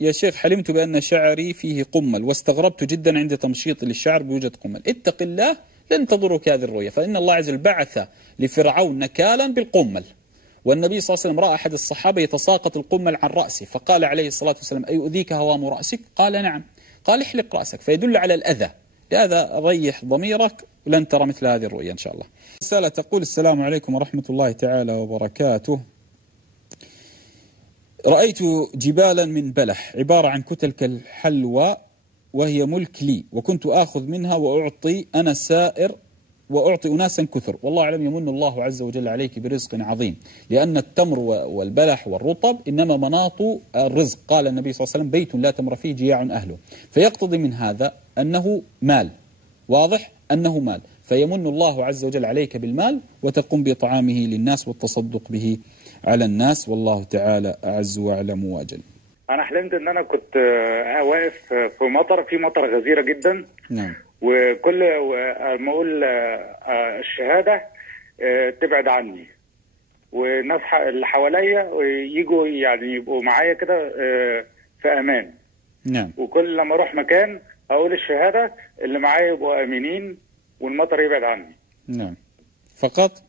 يا شيخ حلمت بأن شعري فيه قمل واستغربت جدا عند تمشيط للشعر بوجود قمل. اتق الله لن تضرك هذه الرؤيا، فإن الله عز وجل بعث لفرعون نكالا بالقمل، والنبي صلى الله عليه وسلم رأى أحد الصحابة يتساقط القمل عن رأسه، فقال عليه الصلاة والسلام: أيؤذيك هوام رأسك؟ قال: نعم. قال: احلق رأسك، فيدل على الأذى. لهذا ريح ضميرك ولن ترى مثل هذه الرؤيا إن شاء الله. رسالة تقول: السلام عليكم ورحمة الله تعالى وبركاته. رأيت جبالا من بلح عبارة عن كتل كالحلوى وهي ملك لي، وكنت آخذ منها وأعطي أنا سائر وأعطي أناسا كثر، والله أعلم يمن الله عز وجل عليك برزق عظيم، لأن التمر والبلح والرطب إنما مناط الرزق. قال النبي صلى الله عليه وسلم: بيت لا تمر فيه جياع أهله. فيقتضي من هذا أنه مال، واضح أنه مال، فيمن الله عز وجل عليك بالمال وتقوم بطعامه للناس والتصدق به على الناس، والله تعالى أعز وأعلم وأجل. أنا حلمت إن أنا كنت واقف في مطر غزيرة جدا. نعم. وكل ما أقول الشهادة تبعد عني، والناس اللي حواليا يجوا يعني يبقوا معايا كده في أمان. نعم. وكل لما أروح مكان أقول الشهادة اللي معايا يبقوا آمنين والمطر يبعد عني. نعم فقط.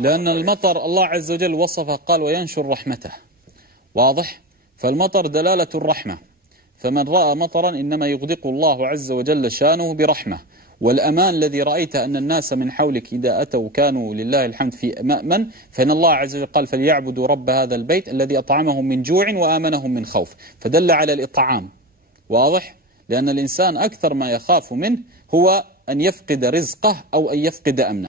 لأن المطر الله عز وجل وصفه، قال: وينشر رحمته، واضح؟ فالمطر دلالة الرحمة، فمن رأى مطرا إنما يغدق الله عز وجل شانه برحمة. والأمان الذي رأيت أن الناس من حولك إذا أتوا كانوا لله الحمد في مأمن، فإن الله عز وجل قال: فليعبدوا رب هذا البيت الذي أطعمهم من جوع وآمنهم من خوف، فدل على الإطعام، واضح؟ لأن الإنسان أكثر ما يخاف منه هو أن يفقد رزقه أو أن يفقد أمنه.